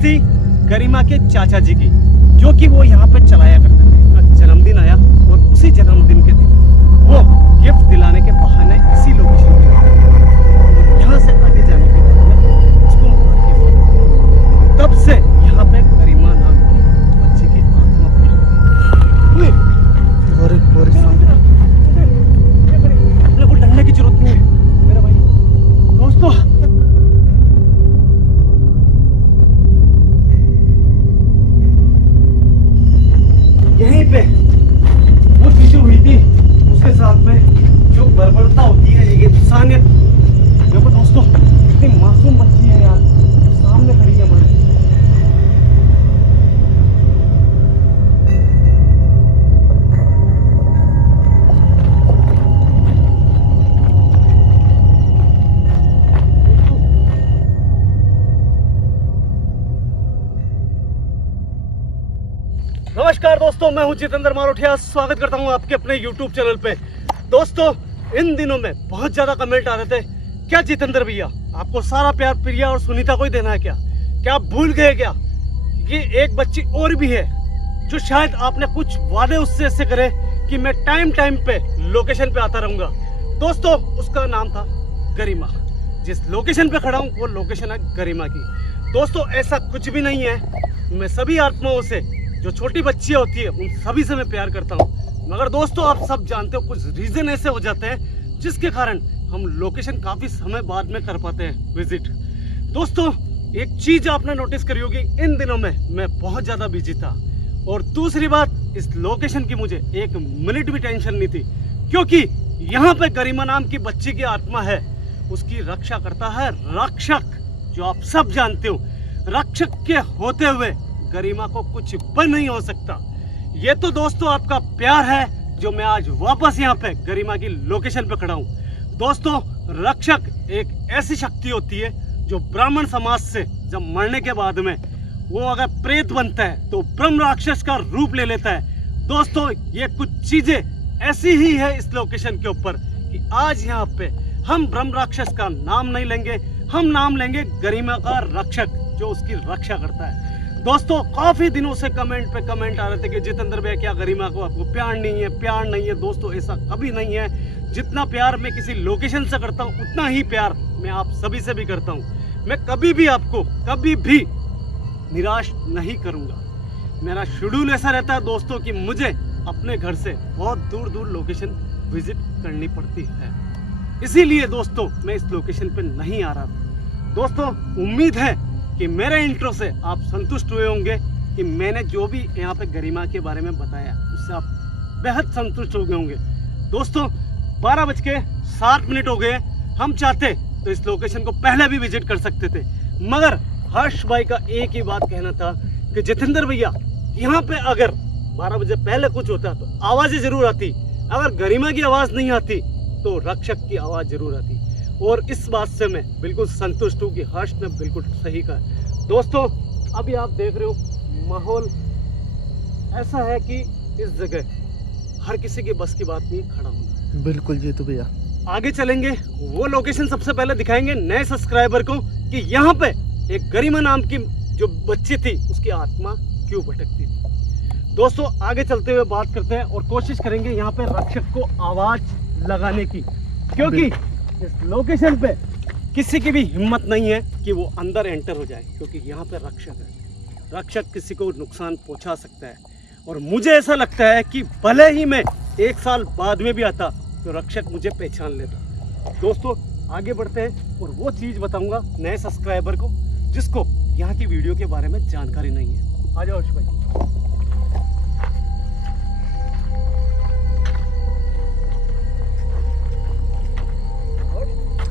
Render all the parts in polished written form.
थी गरिमा के चाचा जी की, जो कि वो यहाँ पे चलाया करते थे। उनका जन्मदिन आया और उसी जन्मदिन के दिन वो गिफ्ट दिलाने के बहाने इसी लोकेशन पे और यहाँ से आगे जाने के बाद में उसको मार के फेंक। तब से यहाँ पे गरिमा नाम की बच्ची की आत्मा भटकती है। अपने को डरने की जरूरत नहीं है मेरे भाई। दोस्तों यहीं पे वो चीजें हुई थी, उसके साथ में जो बर्बरता होती है, एक इंसानियत। देखो दोस्तों कितनी मासूम बच्ची है यार, सामने खड़ी है हमारे। नमस्कार दोस्तों, मैं हूं जितेंद्र मारोठिया। स्वागत करता हूं आपके अपने YouTube चैनल पे। दोस्तों इन दिनों में बहुत ज्यादा कमेंट आ रहे थे, क्या जितेंद्र भैया आपको सारा प्यार प्रिया और सुनीता को ही देना है क्या आप भूल गए क्या कि एक बच्ची और भी है जो शायद आपने कुछ वादे उससे ऐसे करे कि मैं टाइम टाइम पे लोकेशन पे आता रहूंगा। दोस्तों उसका नाम था गरिमा। जिस लोकेशन पे खड़ा हूँ वो लोकेशन है गरिमा की। दोस्तों ऐसा कुछ भी नहीं है, मैं सभी आत्माओं से, जो छोटी बच्चियां होती है उन सभी से मैं प्यार करता हूँ। मगर दोस्तों आप सब जानते हो कुछ रीजन ऐसे हो जाते हैं जिसके कारण हम लोकेशन काफी समय बाद में कर पाते हैं विजिट। दोस्तों एक चीज आपने नोटिस करी होगी, इन दिनों में मैं बहुत ज्यादा बिजी था। और दूसरी बात, इस लोकेशन की मुझे एक मिनट भी टेंशन नहीं थी, क्योंकि यहाँ पे गरिमा नाम की बच्ची की आत्मा है, उसकी रक्षा करता है रक्षक, जो आप सब जानते हो। रक्षक के होते हुए गरिमा को कुछ भी नहीं हो सकता। ये तो दोस्तों आपका प्यार है जो मैं आज वापस यहाँ पे गरिमा की लोकेशन पे खड़ा हूँ। दोस्तों रक्षक एक ऐसी शक्ति होती है जो ब्राह्मण समाज से जब मरने के बाद में वो अगर प्रेत बनता है तो ब्रह्म राक्षस का रूप ले लेता है। दोस्तों ये कुछ चीजें ऐसी ही है इस लोकेशन के ऊपर कि आज यहाँ पे हम ब्रह्म राक्षस का नाम नहीं लेंगे, हम नाम लेंगे गरिमा का रक्षक, जो उसकी रक्षा करता है। दोस्तों काफी दिनों से कमेंट पे कमेंट आ रहे थे कि जितेंद्र भैया क्या गरिमा को आपको प्यार नहीं है। दोस्तों ऐसा कभी नहीं है। जितना प्यार मैं किसी लोकेशन से करता हूँ उतना ही प्यार मैं आप सभी से भी करता हूँ। मैं कभी भी आपको कभी भी निराश नहीं करूंगा। मेरा शेड्यूल ऐसा रहता है दोस्तों कि मुझे अपने घर से बहुत दूर दूर लोकेशन विजिट करनी पड़ती है, इसीलिए दोस्तों मैं इस लोकेशन पे नहीं आ रहा था। दोस्तों उम्मीद है कि मेरे इंट्रो से आप संतुष्ट हुए होंगे कि मैंने जो भी यहाँ पे गरिमा के बारे में बताया उससे आप बेहद संतुष्ट हो गए होंगे। दोस्तों 12:07 हो गए। हम चाहते तो इस लोकेशन को पहले भी विजिट कर सकते थे, मगर हर्ष भाई का एक ही बात कहना था कि जितेंद्र भैया यहाँ पे अगर 12 बजे पहले कुछ होता तो आवाजें जरूर आती, अगर गरिमा की आवाज नहीं आती तो रक्षक की आवाज जरूर आती। और इस बात से मैं बिल्कुल संतुष्ट हूँ कि हर्ष ने बिल्कुल सही कहा। दोस्तों अभी आप देख रहे हो माहौल ऐसा है कि इस जगह हर किसी के बस की बात नहीं खड़ा होना। बिल्कुल जी तो भैया आगे चलेंगे, वो लोकेशन सबसे पहले दिखाएंगे नए सब्सक्राइबर को कि यहाँ पे एक गरिमा नाम की जो बच्ची थी उसकी आत्मा क्यों भटकती थी। दोस्तों आगे चलते हुए बात करते हैं और कोशिश करेंगे यहाँ पे रक्षक को आवाज लगाने की, क्योंकि इस लोकेशन पे किसी की भी हिम्मत नहीं है कि वो अंदर एंटर हो जाए, क्योंकि यहाँ पे रक्षक है। रक्षक किसी को नुकसान पहुंचा सकता है और मुझे ऐसा लगता है कि भले ही मैं 1 साल बाद में भी आता तो रक्षक मुझे पहचान लेता। दोस्तों आगे बढ़ते हैं और वो चीज बताऊंगा नए सब्सक्राइबर को जिसको यहाँ की वीडियो के बारे में जानकारी नहीं है। आ जाओ हर्ष भाई।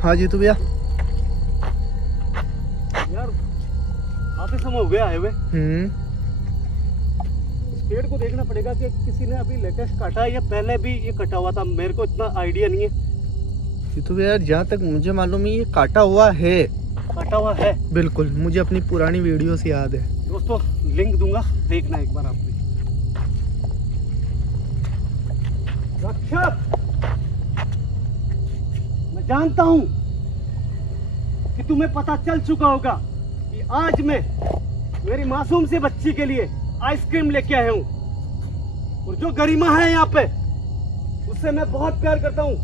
हाँ जी तो भैया यार काफी समय हो गया आए हुए। इस पेड़ को देखना पड़ेगा कि किसी ने अभी लेटेस्ट काटा है या पहले भी ये कटा हुआ था, मेरे को इतना आइडिया नहीं है। ये तो भैया जहाँ तक मुझे मालूम है ये काटा हुआ है। काटा हुआ है बिल्कुल, मुझे अपनी पुरानी वीडियो से याद है। दोस्तों लिंक दूंगा, देखना एक बार आप भी। रक्षक मैं जानता हूं कि तुम्हें पता चल चुका होगा कि आज मैं मेरी मासूम सी बच्ची के लिए आइसक्रीम लेके आया हूँ। और जो गरिमा है यहाँ पे, उससे मैं बहुत प्यार करता हूँ।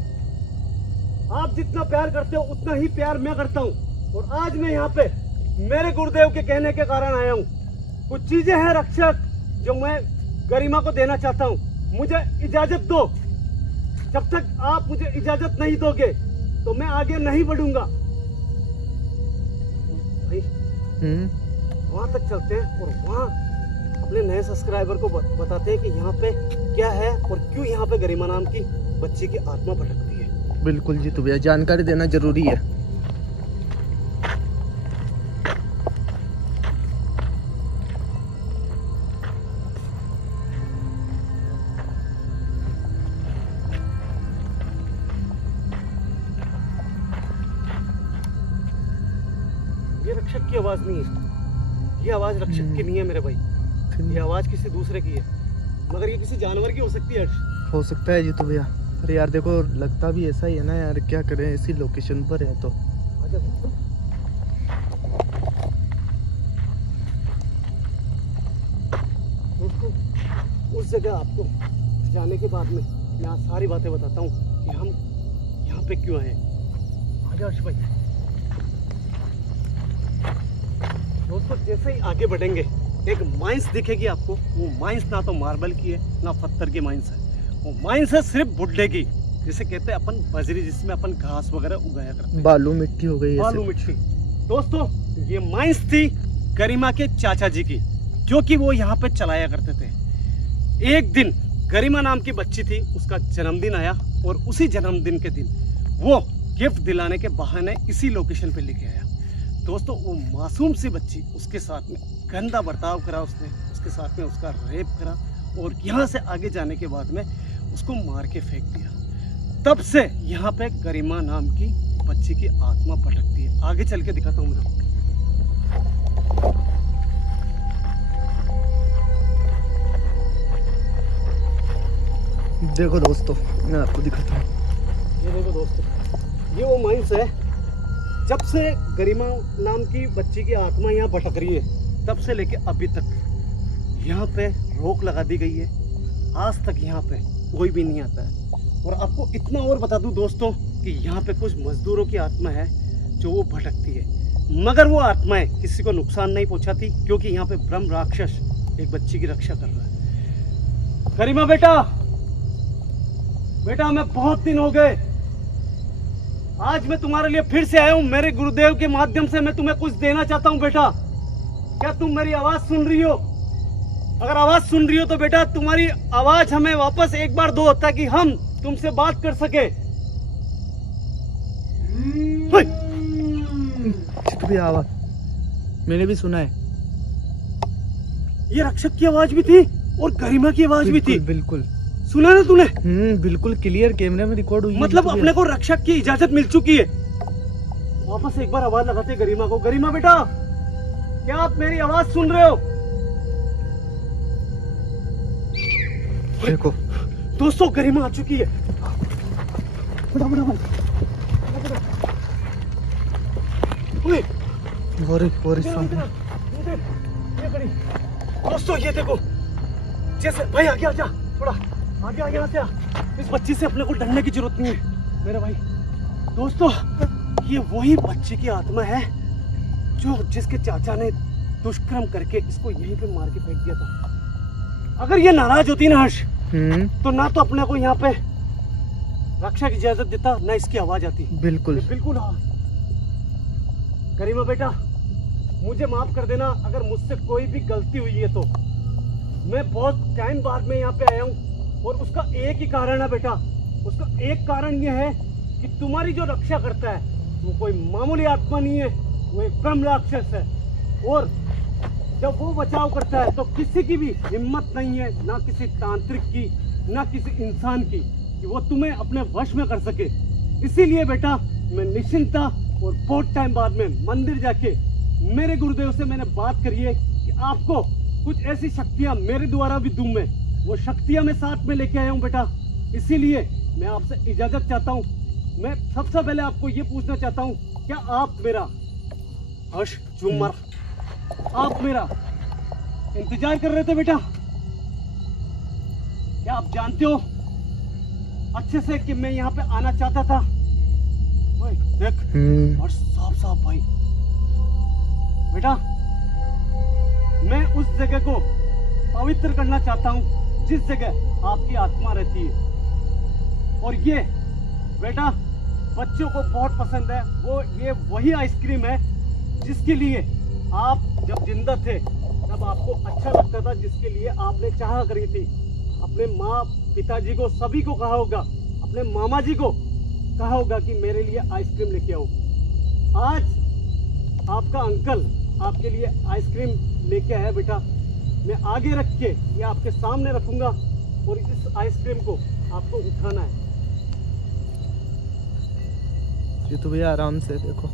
आप जितना प्यार करते हो उतना ही प्यार मैं करता हूँ। और आज मैं यहाँ पे मेरे गुरुदेव के कहने के कारण आया हूँ। कुछ चीजें हैं रक्षक जो मैं गरिमा को देना चाहता हूँ। मुझे इजाजत दो। जब तक आप मुझे इजाजत नहीं दोगे तो मैं आगे नहीं बढ़ूंगा। भाई वहां तक चलते हैं और वहां अपने नए सब्सक्राइबर को बताते हैं कि यहाँ पे क्या है और क्यों यहाँ पे गरिमा नाम की बच्ची की आत्मा भटकती है। बिल्कुल जी, तो भैया जानकारी देना जरूरी है। ये रक्षक की आवाज नहीं है, ये आवाज रक्षक की नहीं है मेरे भाई, ये आवाज किसी दूसरे की है। मगर ये किसी जानवर की हो सकती है। हो सकता है जी तो भैया, अरे यार देखो लगता भी ऐसा ही है ना यार, क्या करें ऐसी लोकेशन पर है तो। दोस्तों उस जगह आपको जाने के बाद में मैं सारी बातें बताता हूँ कि हम यहाँ पे क्यों आए। आजा अर्श भाई। दोस्तों जैसे ही आगे बढ़ेंगे एक माइंस दिखेगी आपको। वो माइंस ना तो मार्बल की है ना पत्थर की माइंस है, वो माइंस है सिर्फ बुड्ढे की, जिसे कहते हैं अपन बजरी, जिसमें अपन घास वगैरह उगाया करते हैं। बालू मिट्टी हो गई, बालू मिट्टी। दोस्तों ये माइंस थी गरिमा के चाचा जी की, जो कि वो यहाँ पे चलाया करते थे। एक दिन गरिमा नाम की बच्ची थी, उसका जन्मदिन आया और उसी जन्मदिन के दिन वो गिफ्ट दिलाने के बहाने इसी लोकेशन पे लेके आया। दोस्तों वो मासूम सी बच्ची, उसके साथ में गंदा बर्ताव करा उसने, उसके साथ में उसका रेप करा और यहाँ से आगे जाने के बाद में उसको मार के फेंक दिया। तब से यहाँ पे गरिमा नाम की बच्ची की आत्मा भटकती है। आगे चल के दिखाता हूँ मैं। देखो दोस्तों मैं आपको दिखाता हूँ। ये देखो दोस्तों, ये वो माइंस है। जब से गरिमा नाम की बच्ची की आत्मा यहाँ भटक रही है तब से लेके अभी तक यहाँ पे रोक लगा दी गई है। आज तक यहाँ पे कोई भी नहीं आता है। और आपको इतना और बता दूं दोस्तों कि यहाँ पे कुछ मजदूरों की आत्मा है जो वो भटकती है, मगर वो आत्माएं किसी को नुकसान नहीं पहुंचाती, क्योंकि यहाँ पे ब्रह्म राक्षस एक बच्ची की रक्षा कर रहा है। गरिमा बेटा, बेटा मैं बहुत दिन हो गए, आज मैं तुम्हारे लिए फिर से आया हूँ। मेरे गुरुदेव के माध्यम से मैं तुम्हें कुछ देना चाहता हूँ। बेटा क्या तुम मेरी आवाज सुन रही हो? अगर आवाज सुन रही हो तो बेटा तुम्हारी आवाज हमें वापस एक बार दो, ताकि हम तुमसे बात कर सके। भी आवाज मैंने भी सुना है। ये रक्षक की आवाज भी थी और गरिमा की आवाज भी थी। बिल्कुल सुना ना तूने? बिल्कुल क्लियर कैमरे में रिकॉर्ड हुई। मतलब अपने को रक्षक की इजाजत मिल चुकी है। वापस एक बार आवाज लगाते गरिमा को। गरिमा बेटा क्या आप मेरी आवाज सुन रहे हो? देखो दोस्तों गरिमा आ चुकी है। बड़ा बड़ा दोस्तों ये देखो, जैसे भाई आगे आजा, थोड़ा आगे आगे यहाँ से आ। इस बच्ची से अपने को डरने की जरूरत नहीं है मेरे भाई। दोस्तों ये वही बच्ची की आत्मा है जो जिसके चाचा ने दुष्कर्म करके इसको यहीं पे मार के फेंक दिया था। अगर ये नाराज होती ना हर्ष, तो ना तो अपने को यहाँ पे रक्षा की इजाजत देता, ना इसकी आवाज आती। बिल्कुल बिल्कुल हाँ। गरिमा बेटा मुझे माफ कर देना अगर मुझसे कोई भी गलती हुई है तो। मैं बहुत टाइम बाद में यहाँ पे आया हूँ और उसका एक ही कारण है बेटा। उसका एक कारण ये है कि तुम्हारी जो रक्षा करता है वो कोई मामूली आत्मा नहीं है, वो एक ब्रह्म राक्षस है। और जब वो बचाव करता है तो किसी की भी हिम्मत नहीं है, ना किसी तांत्रिक की ना किसी इंसान की, कि वो तुम्हें अपने वश में कर सके। इसीलिए बेटा मैं निश्चिंता और बहुत टाइम बाद में मंदिर जाके मेरे गुरुदेव से मैंने बात करी है कि आपको कुछ ऐसी शक्तियां मेरे द्वारा भी दूं मैं। वो शक्तियां मैं साथ में लेके आया हूं बेटा। इसीलिए मैं आपसे इजाजत चाहता हूं। मैं सबसे पहले आपको ये पूछना चाहता हूं, क्या आप मेरा हर्ष झूमर, आप मेरा इंतजार कर रहे थे बेटा। क्या आप जानते हो अच्छे से कि मैं यहाँ पे आना चाहता था? ओए, देख और साफ साफ भाई बेटा, मैं उस जगह को पवित्र करना चाहता हूँ जिस जगह आपकी आत्मा रहती है। और ये बेटा बच्चों को बहुत पसंद है। ये वही आइसक्रीम है जिसके लिए आप जब जिंदा थे तब आपको अच्छा लगता था, जिसके लिए आपने चाहा करी थी। अपने माँ पिताजी को, सभी को कहा होगा, अपने मामा जी को कहा होगा कि मेरे लिए आइसक्रीम लेके आओ। आज आपका अंकल आपके लिए आइसक्रीम लेके आया बेटा। मैं आगे रख के ये आपके सामने रखूंगा और इस आइसक्रीम को आपको उठाना है। ये तो भैया आराम से देखो।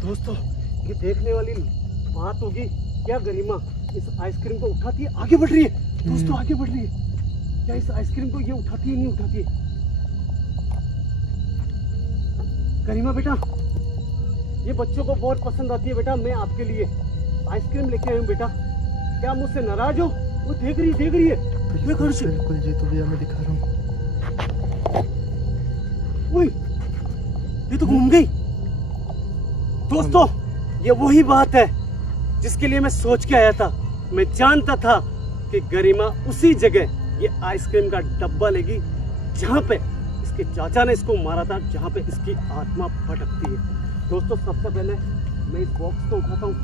दोस्तों ये देखने वाली बात होगी, क्या गरिमा इस आइसक्रीम को उठाती है, आगे बढ़ रही है। दोस्तों आगे बढ़ रही है। क्या इस आइसक्रीम को ये उठाती है, नहीं उठाती है? गरिमा बेटा, ये बच्चों को बहुत पसंद आती है बेटा। मैं आपके लिए आइसक्रीम लेके आया हूँ बेटा। क्या मुझसे नाराज हो? वो देख रही है। बिल्कुल जी, तो भैया मैं दिखा रहा हूँ। ये तो घूम गई। दोस्तों ये वही बात है जिसके लिए मैं सोच के आया था। मैं जानता था कि गरिमा उसी जगह ये आइसक्रीम का डब्बा लेगी जहाँ पे इसके चाचा ने इसको मारा था, जहाँ पे इसकी आत्मा भटकती है। दोस्तों सबसे पहले मैं इस बॉक्स को उठाता हूँ,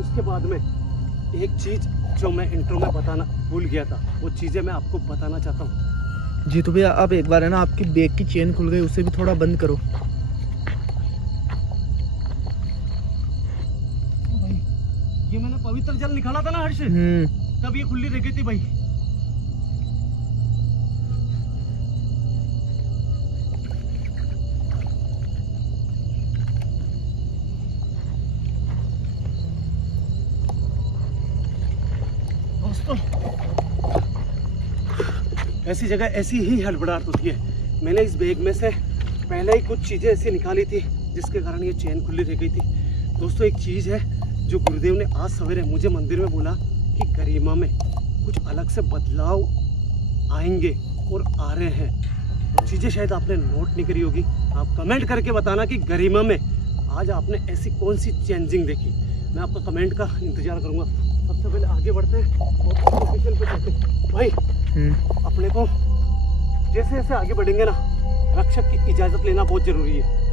उसके बाद में एक चीज जो मैं इंट्रो में बताना भूल गया था, वो चीजें मैं आपको बताना चाहता हूँ। जी तो भैया आप एक बार है ना, आपकी बैग की चेन खुल गई, उसे भी थोड़ा बंद करो। ये मैंने पवित्र जल निकाला था ना हर्ष, तब ये खुली रह गई थी भाई। दोस्तों ऐसी जगह ऐसी ही हड़बड़ाहट होती है। मैंने इस बैग में से पहले ही कुछ चीजें ऐसी निकाली थी जिसके कारण ये चेन खुली रह गई थी। दोस्तों एक चीज है जो गुरुदेव ने आज सवेरे मुझे मंदिर में बोला कि गरिमा में कुछ अलग से बदलाव आएंगे और आ रहे हैं। वो चीज़ें शायद आपने नोट नहीं करी होगी। आप कमेंट करके बताना कि गरिमा में आज आपने ऐसी कौन सी चेंजिंग देखी। मैं आपका कमेंट का इंतजार करूंगा। सबसे पहले आगे बढ़ते हैं और लोकेशन पे चलते हैं। भाई अपने को जैसे जैसे आगे बढ़ेंगे ना, रक्षक की इजाज़त लेना बहुत जरूरी है।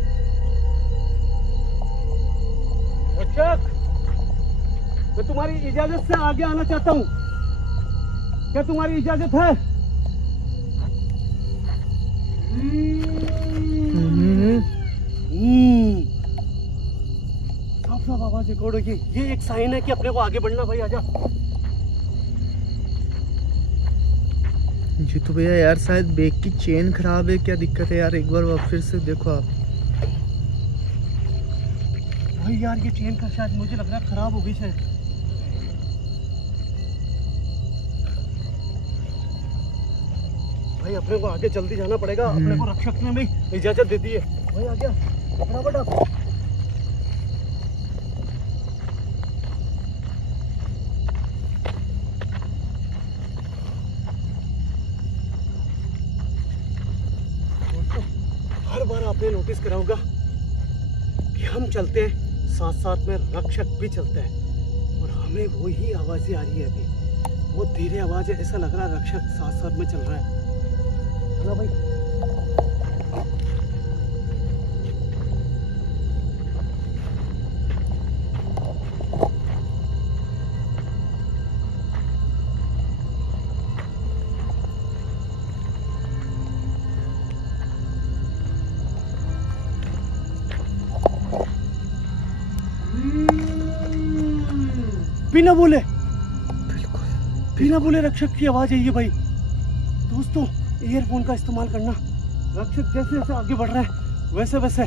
रक्षक, मैं तुम्हारी इजाजत से आगे आना चाहता हूँ। क्या तुम्हारी इजाजत है? साफ साफ आवाज रिकॉर्ड होगी। ये एक साइन है कि अपने को आगे बढ़ना। भाई आजा। जी तो भैया यार शायद बैग की चेन खराब है, क्या दिक्कत है यार? एक बार फिर से देखो आप। भाई यार ये चेन का शायद मुझे लग रहा है खराब हो गई शायद। भाई अपने को आगे जल्दी जाना पड़ेगा। अपने को रक्षक ने भी इजाजत दे दी है। भाई आ गया फटाफट आप। दोस्तों हर बार आपने नोटिस करा होगा कि हम चलते हैं साथ साथ में रक्षक भी चलता है और हमें वही आवाजें आ रही है। अभी बहुत धीरे आवाज है, ऐसा लग रहा है रक्षक साथ साथ में चल रहा है। चलो भाई बिना बोले, बिना बोले रक्षक की आवाज है ये भाई। दोस्तों ईयरफोन का इस्तेमाल करना। रक्षक जैसे जैसे आगे बढ़ रहा है वैसे वैसे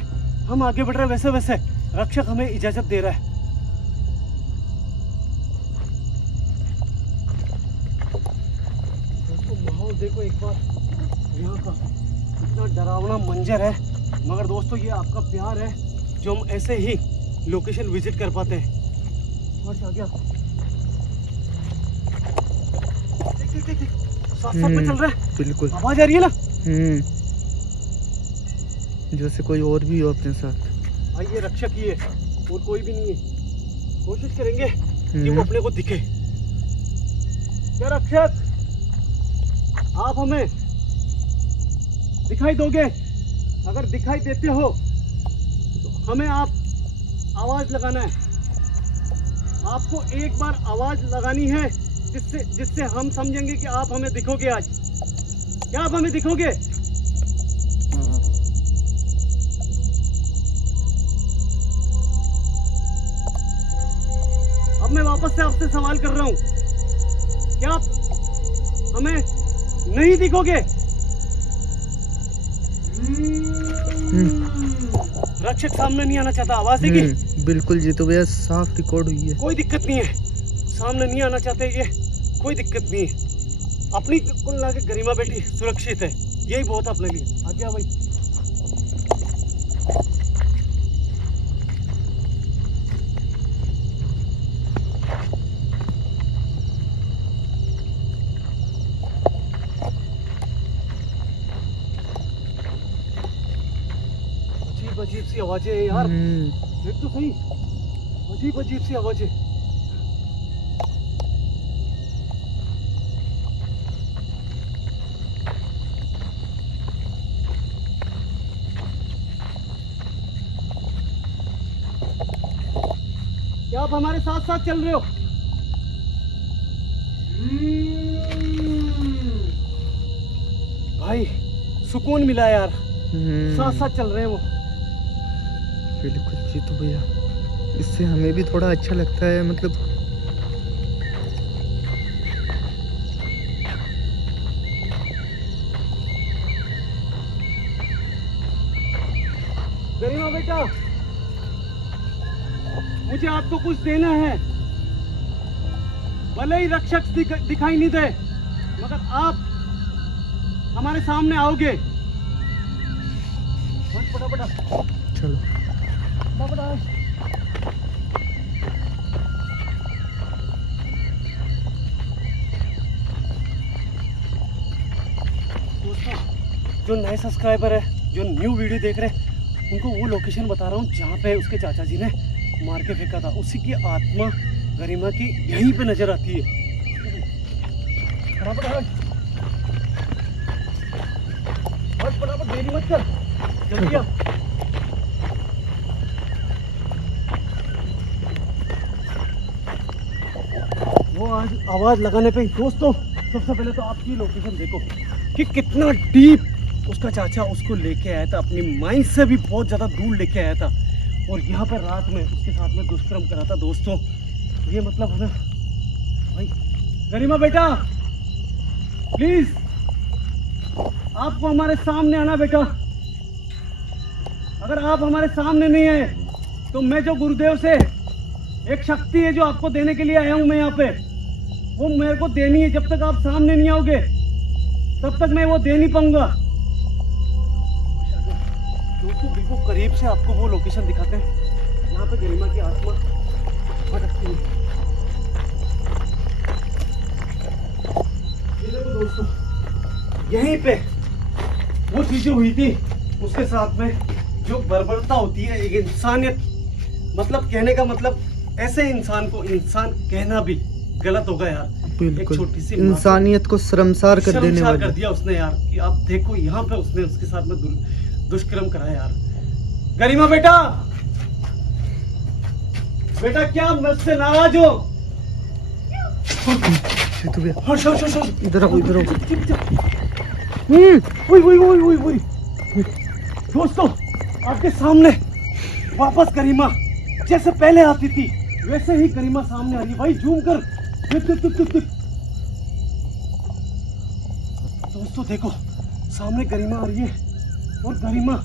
हम आगे बढ़ रहे हैं, वैसे वैसे रक्षक हमें इजाजत दे रहा है। दोस्तों माहौल देखो एक बार, यहाँ का इतना डरावना मंजर है, मगर दोस्तों ये आपका प्यार है जो हम ऐसे ही लोकेशन विजिट कर पाते हैं। और आ गया, देख देख देख, साथ साथ में चल रहा है, बिल्कुल आवाज आ रही है ना। जैसे कोई और भी हो अपने साथ। भाई ये रक्षक ही है और कोई भी नहीं है। कोशिश करेंगे कि वो अपने को दिखे। क्या रक्षक, आप हमें दिखाई दोगे? अगर दिखाई देते हो तो हमें आप आवाज लगाना है। आपको एक बार आवाज लगानी है जिससे हम समझेंगे कि आप हमें दिखोगे आज। क्या आप हमें दिखोगे? अब मैं वापस से आपसे सवाल कर रहा हूं, क्या आप हमें नहीं दिखोगे? रक्षक सामने नहीं आना चाहता, आवाज देगी? बिल्कुल जी, तो भैया साफ रिकॉर्ड हुई है। कोई दिक्कत नहीं है, सामने नहीं आना चाहते ये, कोई दिक्कत नहीं है। अपनी कुल लाके गरिमा बेटी सुरक्षित है, यही बहुत है अपने लिए। आ गया भाई। अजीब अजीब सी आवाजें हैं यार, देख तो सही, अजीब अजीब सी आवाजें। क्या आप हमारे साथ साथ चल रहे हो? भाई सुकून मिला यार, साथ साथ चल रहे हैं वो। बिल्कुल जी, तो भैया इससे हमें भी थोड़ा अच्छा लगता है, मतलब गरिमा बेटा, मुझे आपको कुछ देना है। भले ही रक्षक दिखाई नहीं दे, मगर आप हमारे सामने आओगे। फटाफट चलो। दोस्तों, जो नए सब्सक्राइबर है, जो न्यू वीडियो देख रहे हैं, उनको वो लोकेशन बता रहा हूँ जहाँ पे उसके चाचा जी ने मार के फेंका था। उसी की आत्मा गरिमा की यहीं पे नजर आती है। फटाफट देरी मत कर, जल्दी आ। वो आज आवाज लगाने पे दोस्तों, सबसे पहले तो आपकी लोकेशन देखो कि कितना डीप उसका चाचा उसको लेके आया था, अपनी माइंड से भी बहुत ज्यादा दूर लेके आया था, और यहाँ पर रात में उसके साथ में दुष्कर्म करा था। दोस्तों ये मतलब हमें भाई, गरिमा बेटा प्लीज आपको हमारे सामने आना बेटा। अगर आप हमारे सामने नहीं आए तो मैं जो गुरुदेव से एक शक्ति है जो आपको देने के लिए आया हूं मैं यहाँ पे, वो मेरे को देनी है। जब तक आप सामने नहीं आओगे तब तक मैं वो दे नहीं पाऊंगा। दोस्तों बिल्कुल करीब से आपको वो लोकेशन दिखाते हैं यहाँ पे गरिमा की आत्मा भटकती है। ये देखो दोस्तों, यहीं पे वो चीजें हुई थी उसके साथ में जो बर्बरता होती है एक इंसानियत, मतलब कहने का मतलब ऐसे इंसान को इंसान कहना भी गलत होगा यार। एक छोटी सी इंसानियत को शर्मसार कर देने वाला कर दिया उसने यार, कि आप देखो यहाँ पे उसने उसके साथ में दुष्कर्म करा यार। गरिमा बेटा, बेटा क्या मुझसे नाराज हो? इधर आओ, इधर आओ। दोस्तों आपके सामने वापस गरिमा जैसे पहले आती थी वैसे ही गरिमा सामने आ रही है। भाई जूम कर, दिख। दोस्तों देखो सामने गरिमा आ रही है, और गरिमा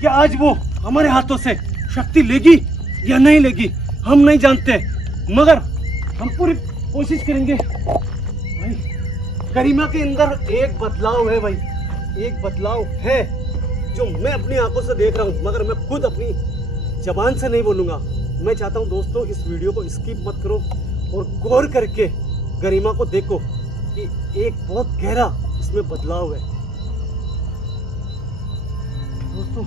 क्या आज वो हमारे हाथों से शक्ति लेगी या नहीं लेगी हम नहीं जानते, मगर हम पूरी कोशिश करेंगे। भाई गरिमा के अंदर एक बदलाव है भाई, एक बदलाव है जो मैं अपनी आंखों से देख रहा हूँ, मगर मैं खुद अपनी जबान से नहीं बोलूँगा। मैं चाहता हूँ दोस्तों इस वीडियो को स्किप मत करो और गौर करके गरिमा को देखो कि एक बहुत गहरा इसमें बदलाव है। दोस्तों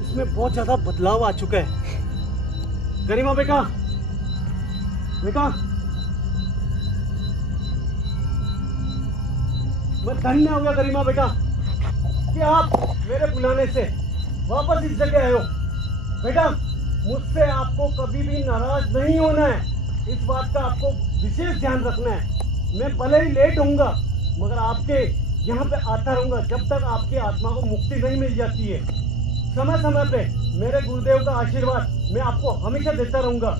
इसमें बहुत ज़्यादा बदलाव आ चुका है। गरिमा बेटा, बेटा मैं धन्य हो गया गरिमा बेटा कि आप मेरे बुलाने से वापस इस जगह आए हो। बेटा मुझसे आपको कभी भी नाराज नहीं होना है, इस बात का आपको विशेष ध्यान रखना है। मैं भले ही लेट होऊंगा मगर आपके यहाँ पे आता रहूंगा जब तक आपकी आत्मा को मुक्ति नहीं मिल जाती है। समय समय पे मेरे गुरुदेव का आशीर्वाद मैं आपको हमेशा देता रहूंगा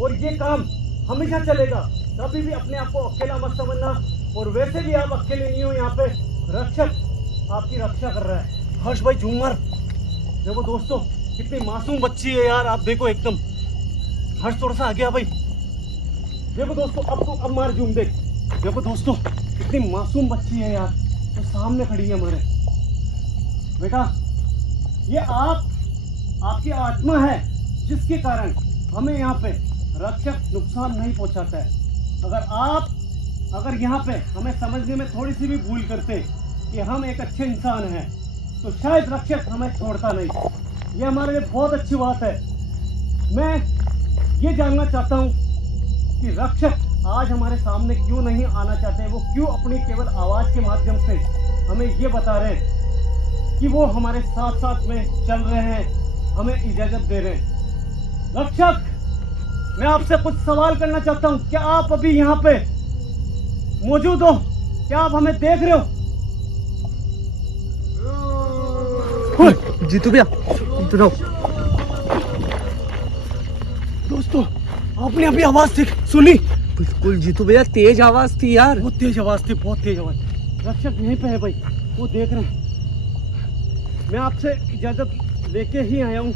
और ये काम हमेशा चलेगा। कभी भी अपने आप को अकेला मत समझना, और वैसे भी आप अकेले नहीं हो, यहाँ पे रक्षक आपकी रक्षा कर रहा है। हर्ष भाई झूमर देखो दोस्तों कितनी मासूम बच्ची है यार, आप देखो एकदम। हर्ष थोड़ा सा आ गया भाई, देखो दोस्तों अब मार झूम देख। देखो दोस्तों कितनी मासूम बच्ची है यार, तो सामने खड़ी है हमारे। बेटा ये आपकी आत्मा है जिसके कारण हमें यहाँ पे रक्षक नुकसान नहीं पहुंचाता है। अगर यहाँ पे हमें समझने में थोड़ी सी भी भूल करते कि हम एक अच्छे इंसान हैं तो शायद रक्षक हमें छोड़ता नहीं। ये हमारे लिए बहुत अच्छी बात है। मैं ये जानना चाहता हूँ कि रक्षक आज हमारे सामने क्यों नहीं आना चाहते। वो क्यों अपनी केवल आवाज के माध्यम से हमें ये बता रहे हैं कि वो हमारे साथ साथ में चल रहे हैं, हमें इजाजत दे रहे हैं। रक्षक मैं आपसे कुछ सवाल करना चाहता हूँ, क्या आप अभी यहाँ पे मौजूद हो? क्या आप हमें देख रहे हो? जीतू भैया इधर आओ। दोस्तों आपने अभी आवाज सुनी? बिल्कुल जीतू भैया, तेज आवाज थी यार, बहुत तेज आवाज थी, बहुत तेज आवाज। रक्षक यहीं पे है भाई, वो देख रहे हैं। मैं आपसे इजाजत लेके ही आया हूँ।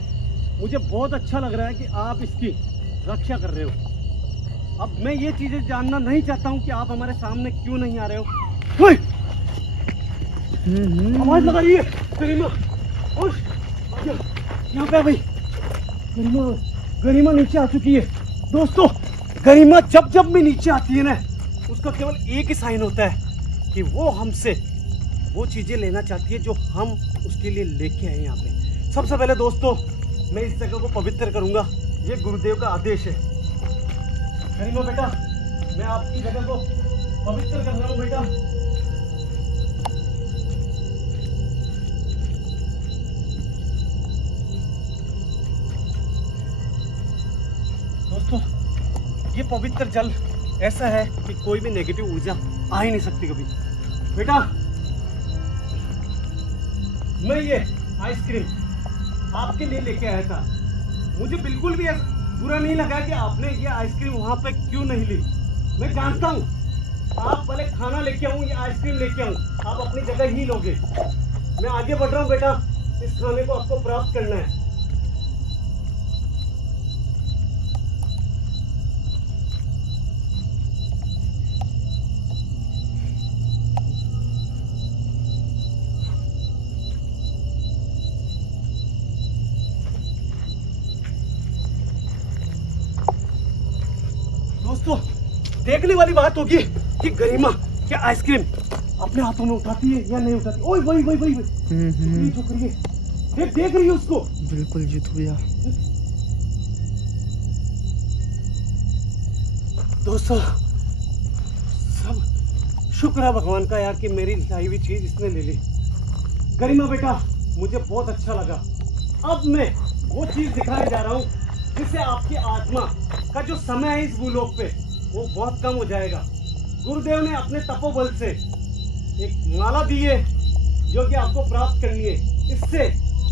मुझे बहुत अच्छा लग रहा है कि आप इसकी रक्षा कर रहे हो। अब मैं ये चीजें जानना नहीं चाहता हूँ कि आप हमारे सामने क्यों नहीं आ रहे हो। आवाज लगा रही है गरिमा, यहाँ पे भाई गरिमा नीचे आ चुकी है। दोस्तों गरिमा जब भी नीचे आती है ना, उसका केवल एक ही साइन होता है कि वो हमसे वो चीजें लेना चाहती है जो हम उसके लिए लेके आए यहाँ पे। सबसे पहले दोस्तों मैं इस जगह को पवित्र करूंगा, ये गुरुदेव का आदेश है। गरिमा बेटा मैं आपकी जगह को पवित्र कर रहा हूँ बेटा। दोस्तों ये पवित्र जल ऐसा है कि कोई भी नेगेटिव ऊर्जा आ ही नहीं सकती कभी। बेटा मैं ये आइसक्रीम आपके लिए लेके आया था। मुझे बिल्कुल भी बुरा नहीं लगा कि आपने ये आइसक्रीम वहां पे क्यों नहीं ली। मैं जानता हूँ आप भले खाना लेके आऊं या आइसक्रीम लेके आऊं, आप अपनी जगह ही लोगे। मैं आगे बढ़ रहा हूँ बेटा, इस खाने को आपको प्राप्त करना है। दोस्तों देखने वाली बात होगी कि गरिमा क्या आइसक्रीम अपने हाथों में उठाती है या नहीं उठाती। ओए वही छोकरी है, देख रही है उसको। बिल्कुल जीतू भैया। दोस्तों सब शुक्र है भगवान का यार कि मेरी लाई हुई चीज इसने ले ली। गरिमा बेटा मुझे बहुत अच्छा लगा। अब मैं वो चीज दिखाने जा रहा हूँ जिससे आपकी आत्मा का जो समय है इस भूलोक पे वो बहुत कम हो जाएगा। गुरुदेव ने अपने तपोबल से एक माला दी है जो कि आपको प्राप्त करनी है। इससे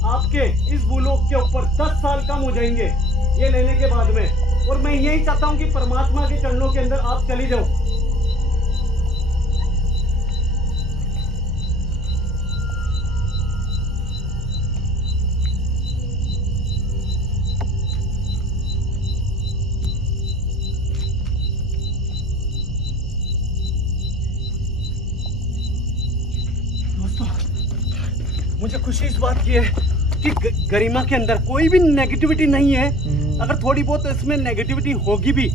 आपके इस भूलोक के ऊपर 10 साल कम हो जाएंगे ये लेने के बाद में। और मैं यही चाहता हूं कि परमात्मा के चरणों के अंदर आप चली जाओ। मुझे खुशी इस बात की है कि गरिमा के अंदर कोई भी नेगेटिविटी नहीं है। अगर थोड़ी बहुत इसमें नेगेटिविटी होगी भी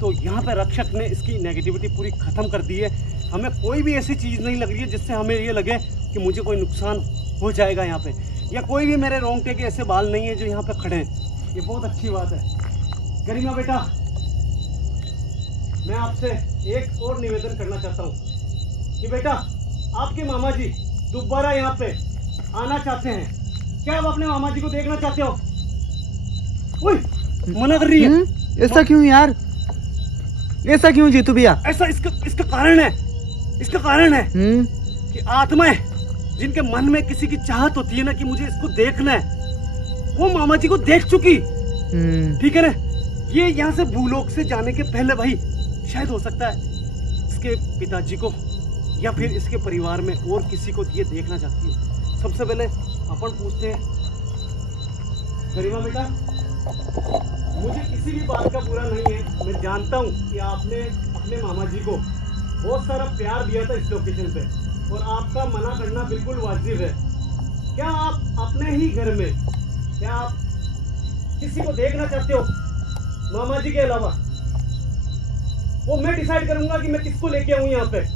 तो यहाँ पे रक्षक ने इसकी नेगेटिविटी पूरी खत्म कर दी है। हमें कोई भी ऐसी चीज़ नहीं लग रही है जिससे हमें ये लगे कि मुझे कोई नुकसान हो जाएगा यहाँ पे, या कोई भी मेरे रोंगटे के ऐसे बाल नहीं है जो यहाँ पे खड़े हैं। ये बहुत अच्छी बात है। गरिमा बेटा, मैं आपसे एक और निवेदन करना चाहता हूँ कि बेटा आपके मामा जी दोबारा यहाँ पे आना चाहते हैं। क्या आप अपने मामा जी को देखना चाहते हो? ओए, मना कर रही है। ऐसा क्यों यार, ऐसा क्यों जीतू भैया? ऐसा इसका कारण है, इसका कारण है कि आत्माएं जिनके मन में किसी की चाहत होती है ना कि मुझे इसको देखना है, वो मामा जी को देख चुकी। ठीक है ना? ये यहाँ से भूलोक से जाने के पहले भाई शायद हो सकता है इसके पिताजी को या फिर इसके परिवार में और किसी को ये देखना चाहती है। सबसे पहले अपन पूछते हैं, गरिमा बेटा, मुझे किसी भी बात का बुरा नहीं है। मैं जानता हूँ कि आपने अपने मामा जी को बहुत सारा प्यार दिया था इस लोकेशन पे, और आपका मना करना बिल्कुल वाजिब है। क्या आप अपने ही घर में, क्या आप किसी को देखना चाहते हो मामा जी के अलावा? वो मैं डिसाइड करूंगा कि मैं किसको लेके आऊं यहाँ पे।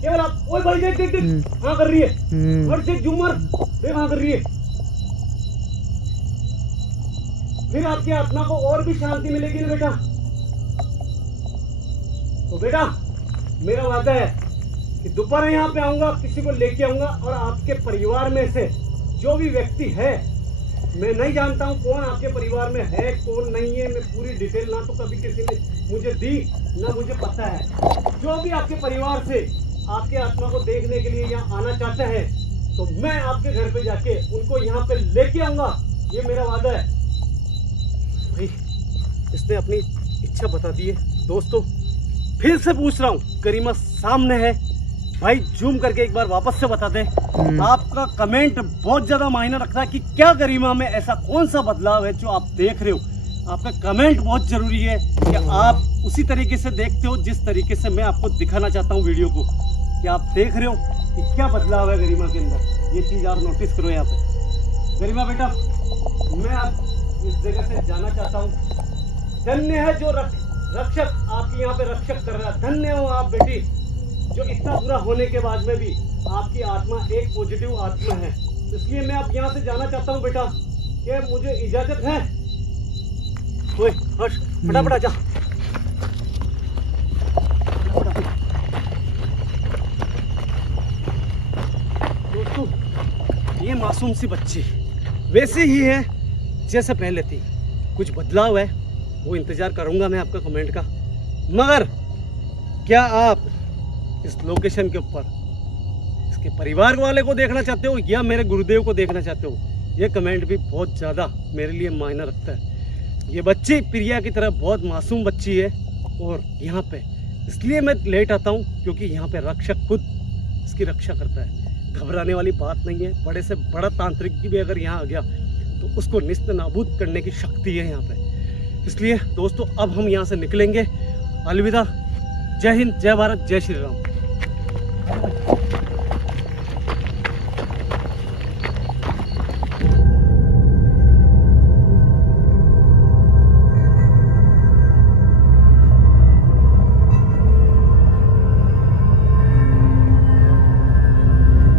केवल आप, ओए भाई देख देख देख, हाँ कर रही है, और देख झूमर देख, हाँ कर रही है। फिर आपकी आत्मा को और भी शांति मिलेगी ना बेटा। तो बेटा मेरा वादा है कि दोबारा यहाँ पे आऊंगा, किसी को लेके आऊंगा, और आपके परिवार में से जो भी व्यक्ति है, मैं नहीं जानता हूँ कौन आपके परिवार में है कौन नहीं है, मैं पूरी डिटेल ना तो कभी किसी ने मुझे दी ना मुझे पता है। जो भी आपके परिवार से आपके आत्मा को देखने के लिए यहाँ आना चाहते हैं, तो मैं आपके घर पे जाके उनको यहाँ पे लेके आऊंगा, ये मेरा वादा है। भाई इसने अपनी इच्छा बता दी है। दोस्तों फिर से पूछ रहा हूँ, गरिमा सामने है भाई, जूम करके एक बार वापस से बता दें। आपका कमेंट बहुत ज्यादा मायने रखता है कि क्या गरिमा में ऐसा कौन सा बदलाव है जो आप देख रहे हो। आपका कमेंट बहुत जरूरी है कि आप उसी तरीके से देखते हो जिस तरीके से मैं आपको दिखाना चाहता हूँ वीडियो को, कि आप देख रहे हो कि क्या बदलाव है गरिमा के अंदर। ये चीज आप नोटिस करो यहाँ पे। गरिमा बेटा, मैं आप इस जगह से जाना चाहता हूँ। धन्य है जो रक्षक आपकी यहाँ पे रक्षक कर रहा है। धन्य हो आप बेटी, जो इतना बुरा होने के बाद में भी आपकी आत्मा एक पॉजिटिव आत्मा है। इसलिए मैं अब यहाँ से जाना चाहता हूँ बेटा। क्या मुझे इजाजत है? ओए हर्ष, फटाफट आजा। दोस्तों ये मासूम सी बच्ची वैसे ही है जैसे पहले थी। कुछ बदलाव है वो इंतजार करूंगा मैं आपका कमेंट का। मगर क्या आप इस लोकेशन के ऊपर इसके परिवार वाले को देखना चाहते हो या मेरे गुरुदेव को देखना चाहते हो? ये कमेंट भी बहुत ज़्यादा मेरे लिए मायने रखता है। ये बच्ची प्रिया की तरह बहुत मासूम बच्ची है, और यहाँ पे इसलिए मैं लेट आता हूँ क्योंकि यहाँ पे रक्षक खुद इसकी रक्षा करता है। घबराने वाली बात नहीं है। बड़े से बड़ा तांत्रिक भी अगर यहाँ आ गया तो उसको निस्त नाबूद करने की शक्ति है यहाँ पे। इसलिए दोस्तों अब हम यहाँ से निकलेंगे। अलविदा। जय हिंद, जय भारत, जय श्री राम।